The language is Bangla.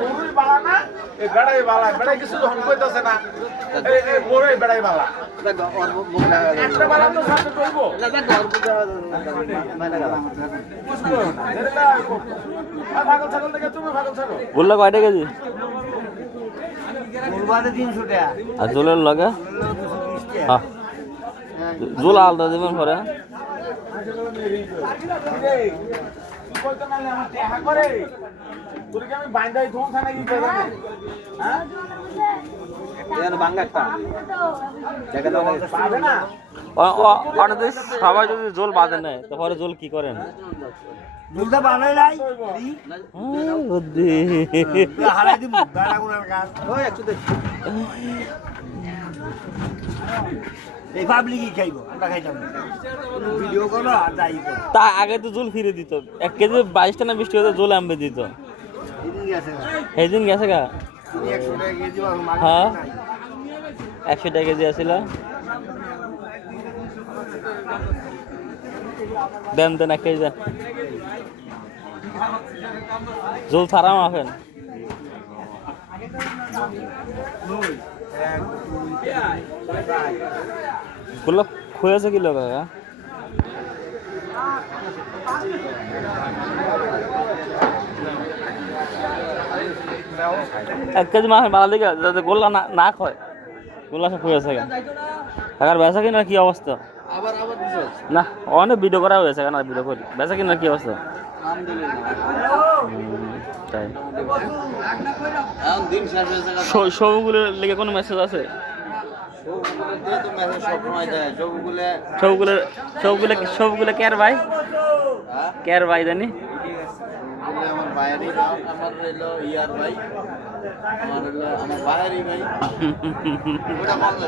গরুই বালা না এই বেড়াই বালা বেড়াই কিছু যখন কইতাছে না এই বড়ই বেড়াই বালা একটা বালা তো সাথে করবো পাগল ছাগল থেকে তুমি পাগল ছাগল বললো কয়টা কেজি মুরবাদে 300 টাকা আর জোলের লগে হ্যাঁ জোল আলাদা দেবেন পরে কইতে নালে আমার টাকা করে তোরে কি আমি বাইন্দাই ধোন খানা কি করে হ্যাঁ এর বাঙ্গাটা দেখা দাও পাবে না অনেক সবাই যদি জোল বাঁধে নেয় তো পরে জোল কি করেন দুলটা বানাই নাই হারাই দিমু গাড়া গুনার গান ওই একটু দেখ এই পাবলিকই খাইবো আমরা খাইতাম না ভিডিও করো আর যাই করো তা আগে তো জোল ফিরে দিত 1 কেজি 22টা না 20 টাকা জোল আনবে দিত এদিন গেছে এই দিন গেছে গা 100 টাকা কেজি আর মাল হ্যাঁ নাই 100 টাকা কেজি আছিল দেন 1 কেজি দেন জোল ছাড়া মাফেন গুলো খুঁজেছে কি লোক কাকা 1 কেজি মাছ বাড়া দিকে যাতে গোল্লা না খায় গোল্লা সব খুঁজেছে কাকার বেচা কিনা কি অবস্থা আবার দিছস না অনেক ভিডিও করা হয়েছে কেন ভিডিও করি বেচা কিনা কি অবস্থা তাই এখন দিন শেষ হয়ে যায় সবগুলোর লেগে কোনো মেসেজ আছে তো মেসেজ সব সময় দেয় সবগুলো কেয়ার ভাই হ্যাঁ কেয়ার ভাই জানি আমার বাইরে আমার হলো ইয়ার ভাই আমার হলো আমার বাইরে ভাই ওটা বল